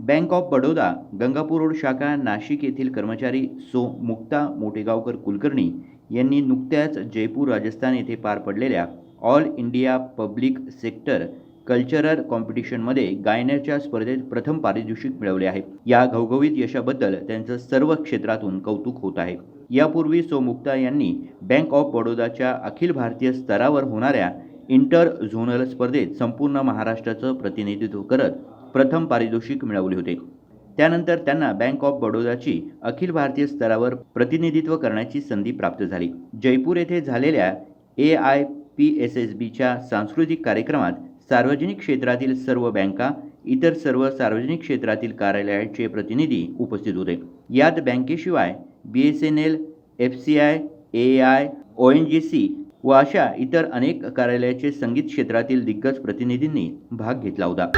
Bank of Baroda Gangapur road शाखा नाशिक येथील कर्मचारी सो मुक्ता मोटेगावकर कुलकर्णी यांनी नुकत्याच जयपूर राजस्थान येथे पार पडलेल्या all India public sector cultural कॉम्पिटिशनमध्ये गायनाच्या स्पर्धेत प्रथम पारितोषिक मिळवले आहे. या घवघवीत यशाबद्दल त्यांचं सर्व क्षेत्रातून कौतुक होत आहे. यापूर्वी सो मुक्ता यांनी बँक ऑफ बडोदाच्या अखिल भारतीय स्तरावर होणाऱ्या इंटर झोनल स्पर्धेत संपूर्ण महाराष्ट्राचं प्रतिनिधित्व करत प्रथम पारितोषिक मिळवले होते. त्यानंतर त्यांना बँक ऑफ बडोदाची अखिल भारतीय स्तरावर प्रतिनिधित्व करण्याची संधी प्राप्त झाली. जयपूर येथे झालेल्या A I P S S बीच्या सांस्कृतिक कार्यक्रमात सार्वजनिक क्षेत्रातील सर्व बँका इतर सर्व सार्वजनिक क्षेत्रातील कार्यालयाचे प्रतिनिधी उपस्थित होते. यात बँकेशिवाय B S N L F C I A I O N G C व अशा इतर अनेक कार्यालयाचे संगीत क्षेत्रातील दिग्गज प्रतिनिधींनी भाग घेतला होता.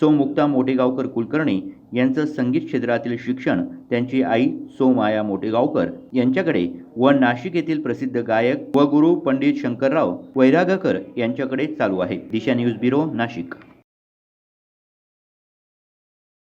सोमुक्ता मोटेगावकर कुलकर्णी यांचं संगीत क्षेत्रातील शिक्षण त्यांची आई सो माया मोटेगावकर यांच्याकडे व नाशिक येथील प्रसिद्ध गायक व गुरु पंडित शंकरराव वैरागकर यांच्याकडे चालू आहे. Disha news bureau Nashik.